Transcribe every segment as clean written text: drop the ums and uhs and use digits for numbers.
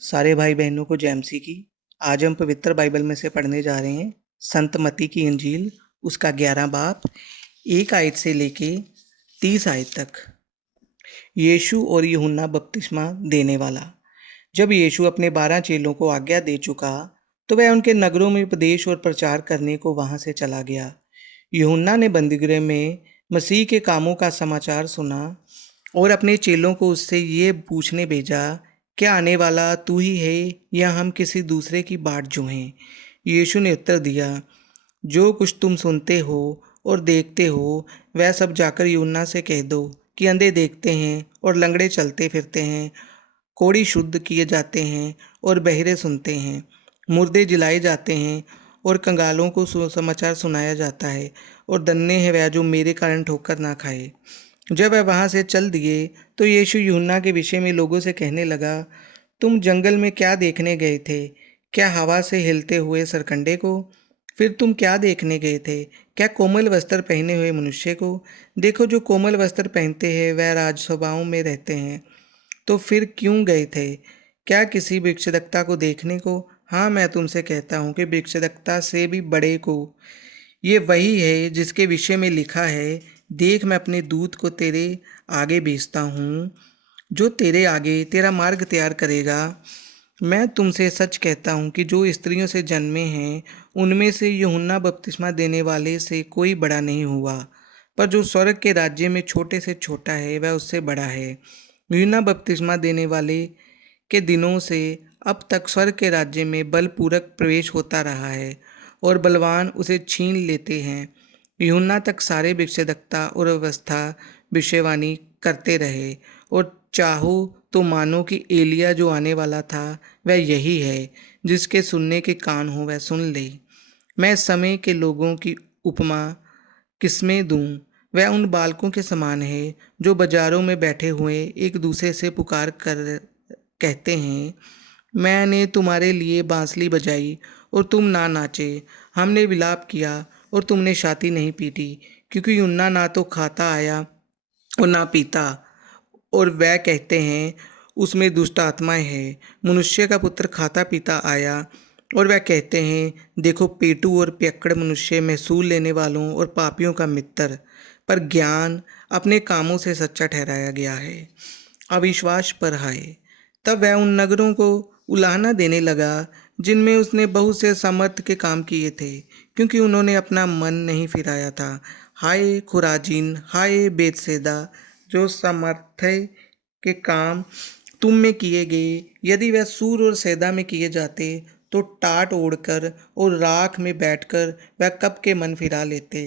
सारे भाई बहनों को जय मसीह की। आज हम पवित्र बाइबल में से पढ़ने जा रहे हैं संत मत्ती की इंजील, उसका 11 बाब 1 आयत से लेके 30 आयत तक। यीशु और यूहन्ना बपतिस्मा देने वाला। जब यीशु अपने 12 चेलों को आज्ञा दे चुका तो वह उनके नगरों में उपदेश और प्रचार करने को वहां से चला गया। यूहन्ना ने बंदीगृह में मसीह के कामों का समाचार सुना और अपने चेलों को उससे ये पूछने भेजा, क्या आने वाला तू ही है या हम किसी दूसरे की बाट जोहें? यीशु ने उत्तर दिया, जो कुछ तुम सुनते हो और देखते हो वह सब जाकर यूहन्ना से कह दो कि अंधे देखते हैं और लंगड़े चलते फिरते हैं, कोढ़ी शुद्ध किए जाते हैं और बहरे सुनते हैं, मुर्दे जिलाए जाते हैं और कंगालों को समाचार सुनाया जाता है, और धन्य है वह जो मेरे कारण ठोकर ना खाए। जब वह वहाँ से चल दिए तो यीशु यूहन्ना के विषय में लोगों से कहने लगा, तुम जंगल में क्या देखने गए थे? क्या हवा से हिलते हुए सरकंडे को? फिर तुम क्या देखने गए थे? क्या कोमल वस्त्र पहने हुए मनुष्य को? देखो, जो कोमल वस्त्र पहनते हैं वह राजसभाओं में रहते हैं। तो फिर क्यों गए थे? क्या किसी भिक्षुकता को देखने को? हाँ, मैं तुमसे कहता हूँ कि भिक्षुकता से भी बड़े को। ये वही है जिसके विषय में लिखा है, देख मैं अपने दूत को तेरे आगे भेजता हूँ, जो तेरे आगे तेरा मार्ग तैयार करेगा। मैं तुमसे सच कहता हूँ कि जो स्त्रियों से जन्मे हैं उनमें से यूहन्ना बपतिस्मा देने वाले से कोई बड़ा नहीं हुआ, पर जो स्वर्ग के राज्य में छोटे से छोटा है वह उससे बड़ा है। यूहन्ना बपतिस्मा देने वाले के दिनों से अब तक स्वर्ग के राज्य में बलपूर्वक प्रवेश होता रहा है और बलवान उसे छीन लेते हैं। यूहन्ना तक सारे भिक्षुकता और अवस्था भविष्यवाणी करते रहे, और चाहो तो मानो कि एलिया जो आने वाला था वह यही है। जिसके सुनने के कान हो वह सुन ले। मैं समय के लोगों की उपमा किसमें दूं? वह उन बालकों के समान है जो बाजारों में बैठे हुए एक दूसरे से पुकार कर कहते हैं, मैंने तुम्हारे लिए बांसुरी बजाई और तुम ना नाचे, हमने विलाप किया और तुमने छाती नहीं पीटी। क्योंकि यूहन्ना ना तो खाता आया और ना पीता, और वह कहते हैं उसमें दुष्ट आत्माएं हैं। मनुष्य का पुत्र खाता पीता आया और वह कहते हैं, देखो पेटू और पियक्कड़ मनुष्य, महसूल लेने वालों और पापियों का मित्र। पर ज्ञान अपने कामों से सच्चा ठहराया गया है। अविश्वास पर हाय। तब वह उन नगरों को उलाहना देने लगा जिनमें उसने बहुत से सामर्थ के काम किए थे, क्योंकि उन्होंने अपना मन नहीं फिराया था। हाय खुराजीन, हाय बेतसैदा, जो सामर्थ्य के काम तुम में किए गए, यदि वह सूर और सैदा में किए जाते तो टाट ओढ़कर और राख में बैठकर वह कब के मन फिरा लेते।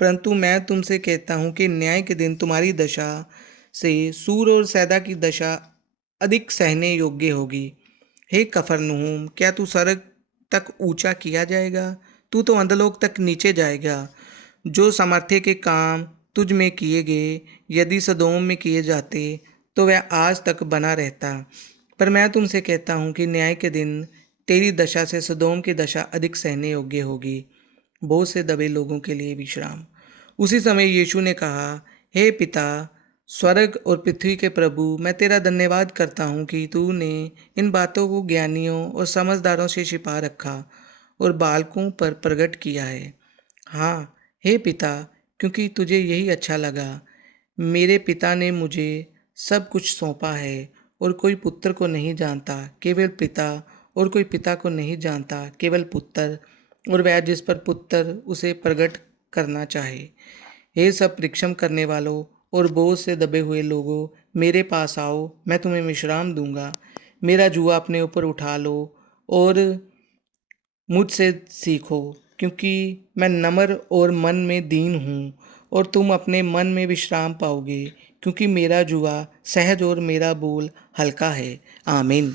परंतु मैं तुमसे कहता हूँ कि न्याय के दिन तुम्हारी दशा से सूर और सैदा की दशा अधिक सहने योग्य होगी। हे कफरनहूम, क्या तू स्वर्ग तक ऊंचा किया जाएगा? तू तो अधोलोक तक नीचे जाएगा। जो सामर्थ्य के काम तुझ में किए गए यदि सदोम में किए जाते तो वह आज तक बना रहता। पर मैं तुमसे कहता हूँ कि न्याय के दिन तेरी दशा से सदोम की दशा अधिक सहने योग्य होगी। बहुत से दबे लोगों के लिए विश्राम। उसी समय यीशु ने कहा, हे पिता, स्वर्ग और पृथ्वी के प्रभु, मैं तेरा धन्यवाद करता हूँ कि तूने इन बातों को ज्ञानियों और समझदारों से छिपा रखा और बालकों पर प्रकट किया है। हाँ, हे पिता, क्योंकि तुझे यही अच्छा लगा। मेरे पिता ने मुझे सब कुछ सौंपा है, और कोई पुत्र को नहीं जानता केवल पिता, और कोई पिता को नहीं जानता केवल पुत्र, और वह जिस पर पुत्र उसे प्रकट करना चाहे। हे सब परिश्रम करने वालों और बोझ से दबे हुए लोगों, मेरे पास आओ, मैं तुम्हें विश्राम दूंगा। मेरा जुआ अपने ऊपर उठा लो और मुझसे सीखो, क्योंकि मैं नम्र और मन में दीन हूँ, और तुम अपने मन में विश्राम पाओगे, क्योंकि मेरा जुआ सहज और मेरा बोल हल्का है। आमीन।